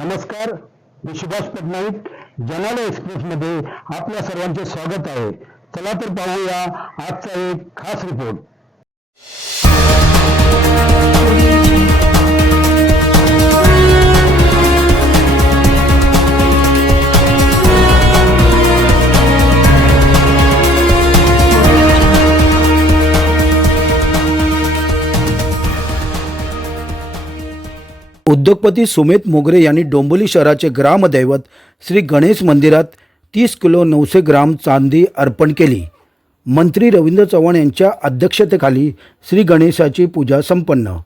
नमस्कार, मी सुभाष पटनाईक. जनाला एक्सप्रेसमध्ये आपल्या सर्वांचे स्वागत आहे. चला तर पाहूया आजचा एक खास रिपोर्ट. उद्योगपती सुमित मोगरे यांनी डोंबिवली शहराचे ग्रामदैवत श्री गणेश मंदिरात 30 किलो 900 ग्राम चांदी अर्पण केली. मंत्री रवींद्र चव्हाण यांच्या अध्यक्षतेखाली श्री गणेशाची पूजा संपन्न.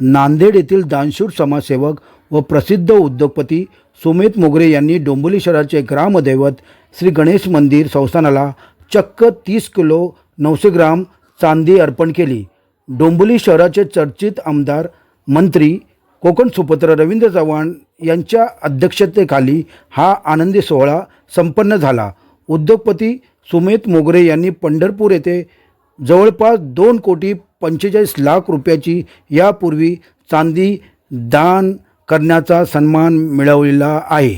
नांदेड येथील दानशूर समाजसेवक व प्रसिद्ध उद्योगपती सुमित मोगरे यांनी डोंबिवली शहराचे ग्रामदैवत श्री गणेश मंदिर संस्थानाला चक्क 30 किलो 900 ग्राम चांदी अर्पण केली. डोंबिवली शहराचे चर्चित आमदार मंत्री कोकण सुपुत्र रवींद्र चव्हाण यांच्या अध्यक्षतेखाली हा आनंदी सोहळा संपन्न झाला. उद्योगपती सुमित मोगरे यांनी पंढरपूर येथे जवळपास 2,45,00,000 रुपयाची यापूर्वी चांदी दान करण्याचा सन्मान मिळवलेला आहे.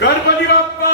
गणपती बाप्पा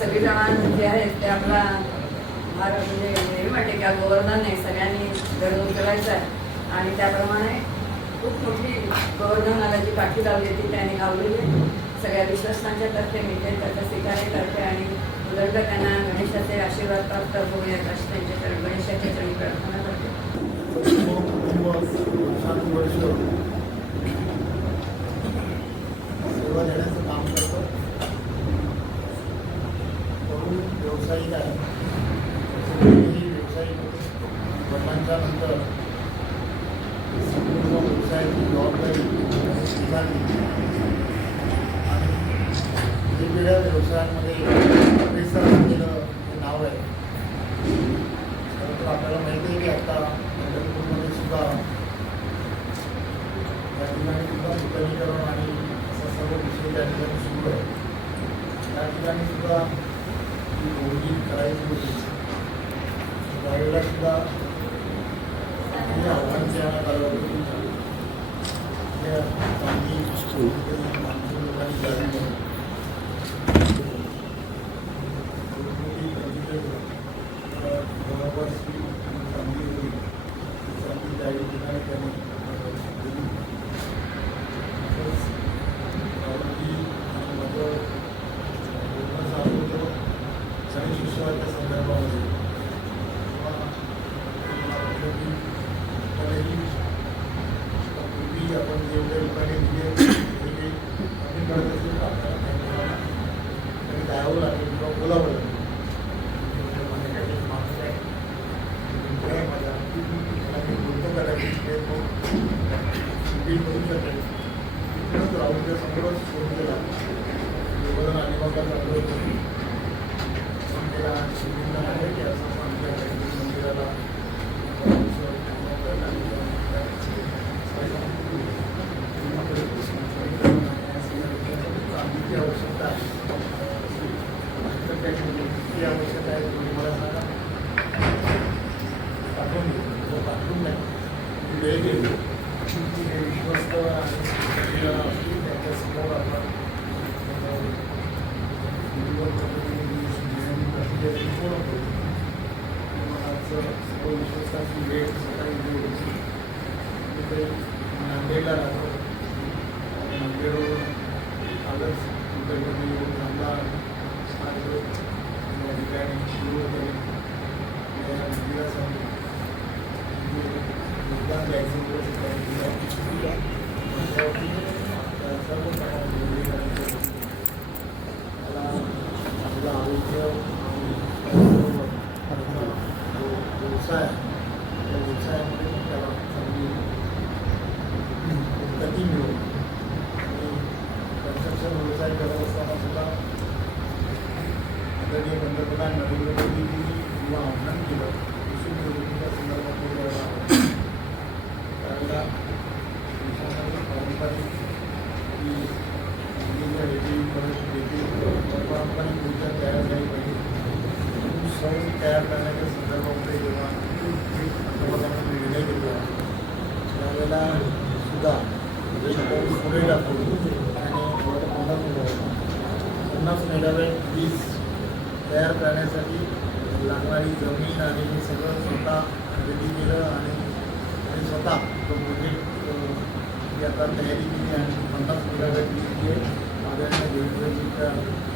सगळेजण जे आहेत ते आपला भारत म्हणजे हे म्हणते की गोवर्धन नाही सगळ्यांनी गरज करायचा आहे आणि त्याप्रमाणे खूप मोठी गोवर्धनाला जी काठी लावली ती त्यांनी लावलेली सगळ्या विश्वासांच्या तर्फे मिळते त्याच्या स्वीकारेतर्फे आणि उदंड त्यांना गणेशाचे आशीर्वाद प्राप्त होऊयात अशी त्यांच्याकडे गणेशाच्या चरणी प्रार्थना करते. सेवा देण्याचं काम करतो. व्यावसायिक आहे. व्यावसायिक वडिलांच्या नंतर संपूर्ण व्यवसायाची जबाबदारी स्वीकारली आणि वेगवेगळ्या व्यवसायांमध्ये अग्रेसर असलेलं हे नाव आहे. खरं तर आपल्याला माहिती आहे की आता पंढरपूरमध्ये सुद्धा या ठिकाणी सुद्धा नूतनीकरण आणि असा सर्व विषय त्या ठिकाणी सुरू आहे. त्या ठिकाणी सुद्धा होळी करायची होती त्यावेळेला सुद्धा आव्हान देण्यात आलं होतं. चांगली लोकांनी चांदी त्या ठिकाणी त्यांनी गणेश उत्सवाच्या संदर्भामध्ये पूर्वी आपण जेवढ्या लोकांनी दिले ते कमी करत असेल तर आपल्याला त्यांनी द्यावं लागेल किंवा बोलावं लागेल. माणूस आहे माझ्या बोलतो करायचं ते तो करू शकेल. तिथूनच राहुलच्या समोरच फोन केला. जोपर्यंत अलिबागला चाललो होतो फोन केला आणि सुनीलला म्हटलं की असं आमच्या गणपती मंदिराला चांदीची आवश्यकता आहे. तर त्याची किती आवश्यकता आहे तुम्ही मला सांगा. पाठवून देऊ. पाठवून नाही वेळ घेऊ. हे विश्वस्त आणि असतील त्यांच्यासमोर आपण सर्व विश्वासाची वेळ सकाळी वेळ तिथे नांदेडला राहतो. नांदेडवरून आलंच गणपती येऊन थांबला आणि या ठिकाणी सुरू होते या मंदिरासाठी योगदान द्यायचं सर्व मला आपलं आरोग्य व्यवसाय त्या व्यवसायामध्ये त्याला चांगली गती मिळेल. आणि कन्स्ट्रक्शन व्यवसाय करत असताना सुद्धा आदरणीय पंतप्रधान नरेंद्र मोदींनी किंवा आव्हान केलं कृषी निवडणुकीच्या संदर्भात त्यावेळेला देशामध्ये पारंपरिक की मुलींच्या वेगळी परत वेगळी पारंपरिक ऊर्जा तयार झाली पाहिजे. सण तयार करण्याच्या संदर्भामध्ये जेव्हा पंतप्रधानांनी निर्णय घेतला त्यावेळेला सुद्धा पुढे टाकून आणि 50 मेगावॅट वीज तयार करण्यासाठी लागणारी जमीन आणि हे सगळं स्वतः खरेदी केलं आणि स्वतः तो प्रोजेक्ट ही आता तयारी केली आणि 50 मेगावॅट वीज जी आहे आदरणीय देवेंद्रजींच्या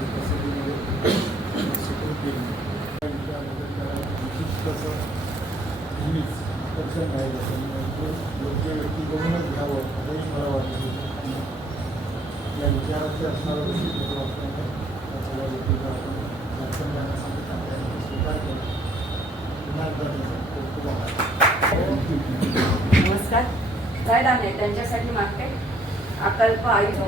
उपस्थितीमध्ये सुरू केली. कसं नेहमीच आकर्षण राहिलं योग्य व्यक्ती बघूनच घ्यावं असंही मला वाटतं. या विचाराचे असणारं व्यक्तित्व असल्यामुळे त्या सगळ्या गोष्टीचा आपण दर्शन करण्यासाठी त्यांनी स्वीकार केला. पुन्हा एकदा त्याचा खूप खूप आभार. नमस्कार. काय दाने त्यांच्यासाठी मागते अकल्प आयुष्य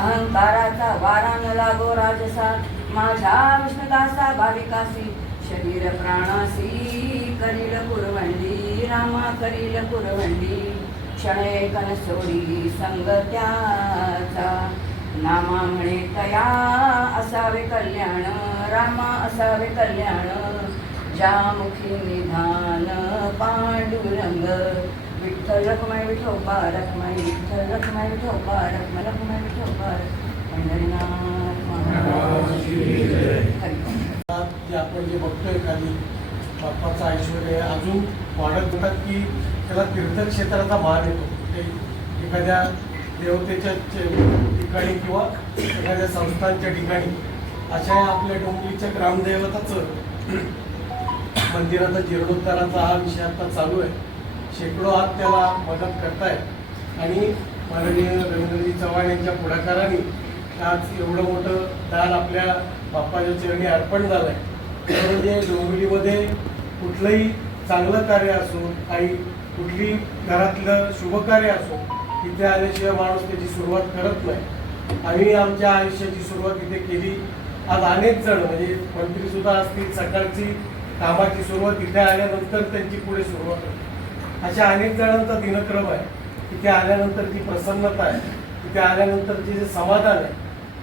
अहंकाराचा वारा न लागो राजसा माझ्या विष्णुदासा भाविकासी शरीर प्राणासी करील पुरवंडी रामा करील पुरवंडी क्षणे कनसोडी संग त्याचा नामा म्हणे तया असावे कल्याण रामा असावे कल्याण ज्यामुखी निधान पांडुरंग विठ्ठल रखमाई विठोबा रखमाई विठ्ठल रखमाई विठोबा रखमाई विठोबा पंढरीनाथ महाराज जे आपण जे बघतोय खाली बाप्पाचं ऐश्वर्य अजून वाढत होतात की त्याला तीर्थक्षेत्राचा मान येतो. ते एखाद्या देवतेच्या ठिकाणी किंवा एखाद्या संस्थांच्या ठिकाणी अशा आपल्या डोंबिवलीच्या ग्रामदैवताचं मंदिराचा जीर्णोद्धाराचा हा विषय आता चालू आहे. शेकडो हात त्याला मदत करतायत आणि माननीय रवींद्रजी चव्हाण यांच्या पुढाकाराने आज एवढं मोठं दान आपल्या बाप्पाच्या चरणी अर्पण झालं आहे. म्हणजे डोंबिवलीमध्ये कुठलंही चांगलं कार्य असो काही कुठली घरातलं शुभकार्य असो तिथे आल्याशिवाय माणूस त्याची सुरुवात करत नाही. आम्ही आमच्या आयुष्याची सुरुवात इथे केली. आज अनेक जण म्हणजे मंत्रीसुद्धा असतील सकाळची कामाची सुरुवात इथे आल्यानंतर त्यांची पुढे सुरुवात होती. अशा अनेक जणांचा दिनक्रम आहे. तिथे आल्यानंतर जी प्रसन्नता आहे तिथे आल्यानंतरचे जे समाधान आहे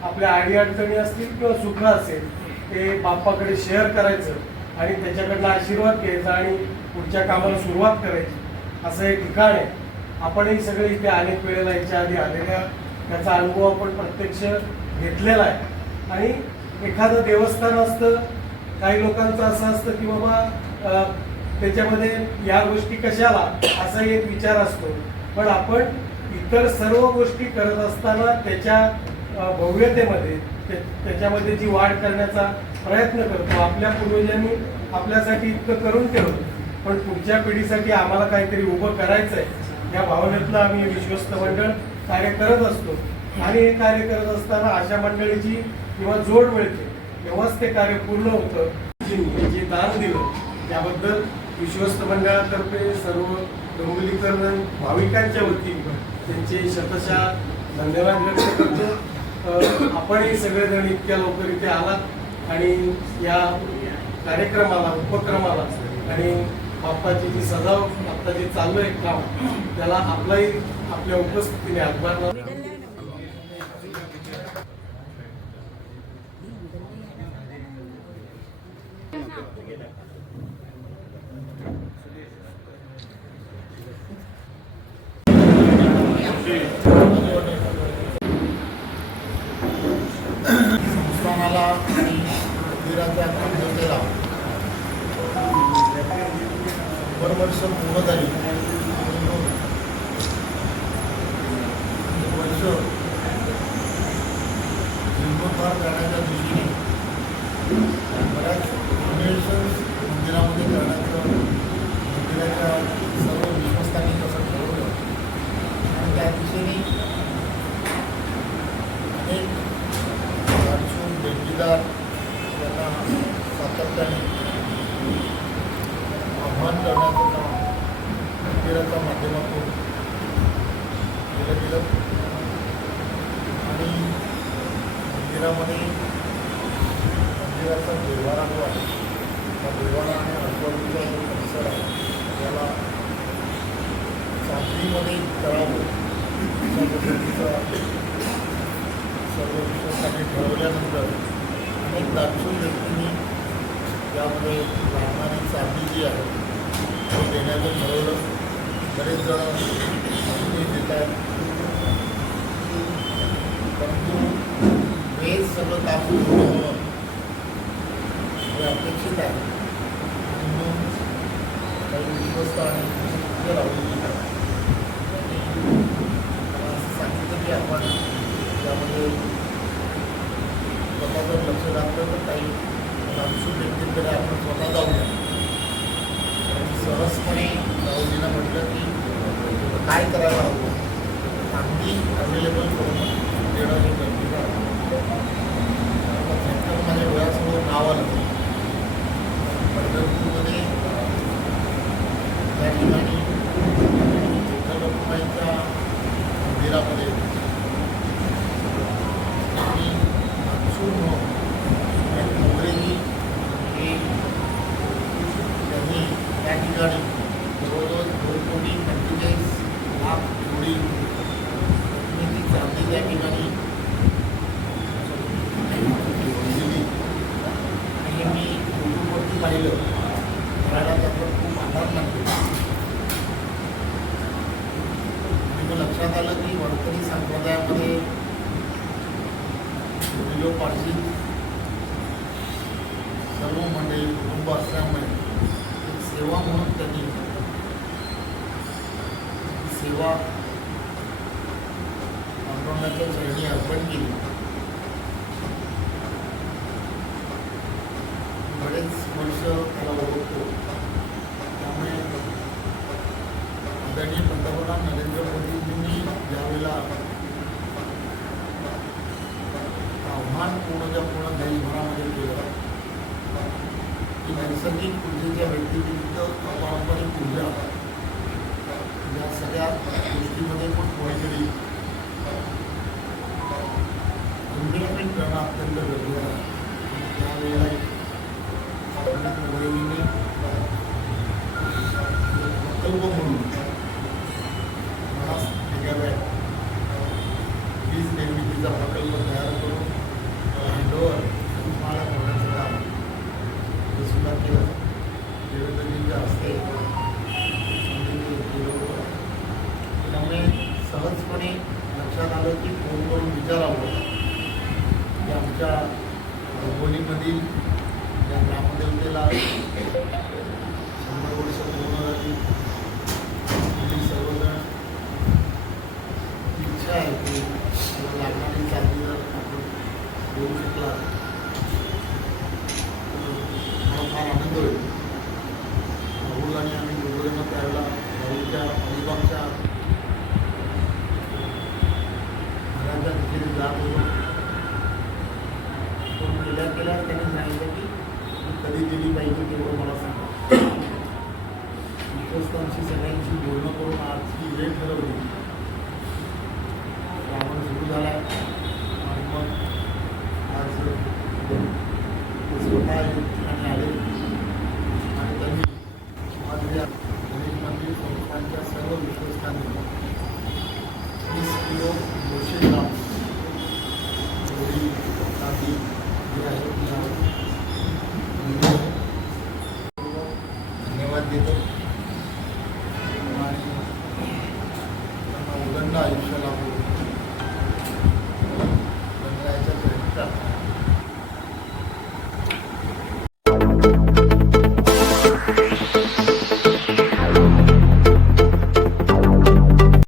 आपल्या अडीअडचणी असतील किंवा सुख असेल ते बाप्पाकडे शेअर करायचं आणि त्याच्याकडनं आशीर्वाद घ्यायचा आणि पुढच्या कामाला सुरुवात करायची असं एक ठिकाण आहे. आपणही सगळे इथे अनेक वेळेला याच्या आधी आलेल्या त्याचा अनुभव आपण प्रत्यक्ष घेतलेला आहे. आणि एखादं देवस्थान असतं काही लोकांचं असं असतं की बाबा त्याच्यामध्ये या गोष्टी कशाला असा एक विचार असतो. पण आपण इतर सर्व गोष्टी करत असताना त्याच्या भव्यतेमध्ये त्याच्यामध्ये जी वाढ करण्याचा प्रयत्न करतो. आपल्या पूर्वजांनी आपल्यासाठी इतकं करून ठेवलं पण पुढच्या पिढीसाठी आम्हाला काहीतरी उभं करायचं आहे या भावनेतलं आम्ही विश्वस्त मंडळ कार्य करत असतो. आणि हे कार्य करत असताना अशा मंडळीची किंवा जोड मिळते तेव्हाच ते कार्य पूर्ण होतं. जे दान दिलं त्याबद्दल विश्वस्त मंडळातर्फे सर्व डोंबिवलीकर भाविकांच्या वतीने त्यांचे शतशः धन्यवाद व्यक्त करतो. आपणही सगळेजण इतक्या लवकर इथे आलात आणि या कार्यक्रमाला, उपक्रमाला आणि बाप्पाची जी सजावट आता जे चालू आहे काम, त्याला आपलाही आपल्या उपस्थितीने हातभार लावला. संस्थानाला आणि मंदिराच्या कामगिरीला 100 वर्ष पूर्ण झाली. वर्ष जीर्णोद्धार करण्याच्या दृष्टीने बऱ्याच इन्व्हेन्शन्स मंदिरामध्ये करण्याचं मंदिराच्या सर्व विश्वस्तांनी तसं ठरवलं आणि त्या दिशेने अनेक अडचून देणगीदार यांना सातत्याने आव्हान करण्याचं काम मंदिराच्या माध्यमातून केलं गेलं आणि मंदिरामध्ये मंदिराचा देवारा जो आहे त्या देवारा आणि आजूबाजूचा जो परिसर आहे त्याला चांदीमध्ये करावं अशा पद्धतीचा सर्व विश्वासाने ठरवल्यानंतर अनेक दाक्षिण व्यक्तींनी यामध्ये लागणारी चांदी जी आहे ती देण्याचं ठरवलं. बरेच जण चांदी देत आहेत, परंतु वेळ सगळं काम पूर्ण होणं हे अपेक्षित आहे. म्हणून काही विश्वस्त आणि विश्वस्त राहून त्यांनी मला असं सांगितलं की आपण यामध्ये स्वतः जर लक्ष घातलं तर काही नामशूर व्यक्तींकडे आपण स्वतः जाऊया. आणि सहजपणे राहुजींना म्हटलं की काय करायला हवं, चांगली अवेलेबल करून देणं हे गरजेचं आहे. झटकन माझ्या डोळ्यासमोर नाव आलं. पंढरपूरमध्ये त्या ठिकाणी विठ्ठलरखुमाईच्या मंदिरामध्ये मोगरेजी हे त्यांनी त्या ठिकाणी जवळजवळ 2,45,00,000 जोडी ती चांदी त्या ठिकाणी दिली आणि हे मी यूट्यूबवरती पाहिलं. मला त्याचा खूप आधार लागतो आणि मग लक्षात आलं की वारकरी संप्रदायामध्ये पारशी सर्व मंडळी कुटुंब असल्यामुळे एक सेवा म्हणून त्यांनी सेवा पांडुरंगाच्या चरणी अर्पण केली. बरेच वर्ष त्याला ओळखतो, त्यामुळे आदरणीय पंतप्रधान नरेंद्र मोदींनी ज्यावेळेला आव्हान पूर्ण देशभरामध्ये केलं की नैसर्गिक पूजेच्या व्यक्तीविरुद्ध अपारंपरिक पूजा या सगळ्या गोष्टीमध्ये पण कोणीतरी इम्प्लिमेंट करणं अत्यंत गरजेचं आहे. त्यावेळेला मोदींनी प्रकल्प म्हणून मला वेगळ्या वीज निर्मितीचा प्रकल्प तयार करून हँडओव्हर तुम्हाला करण्याचं काम हे सुद्धा केलं. देवेंद्रजींच्या हस्ते केलं होतं. त्यामुळे सहजपणे लक्षात आलं की फोन करून विचारावं की आमच्या हिंगोलीमधील या ग्रामदेवतेला 100 वर्ष पूर्ण झाली. सर्वजण इच्छा आहे की त्याला लागणारी चांदी जर आपण देऊ शकला तर मला फार आनंद होईल. राहुल आणि आम्ही दोघांना त्यावेळेला राहुलच्या अलिबागच्या घराच्या तिथे जात होतो. पण केल्या त्यांनी सांगितलं की कधी दिली पाहिजे तेवढं मला सांगा. विश्वस्तांशी सगळ्यांशी बोलणं करून आजची वेळ ठरवली. आपण देतो.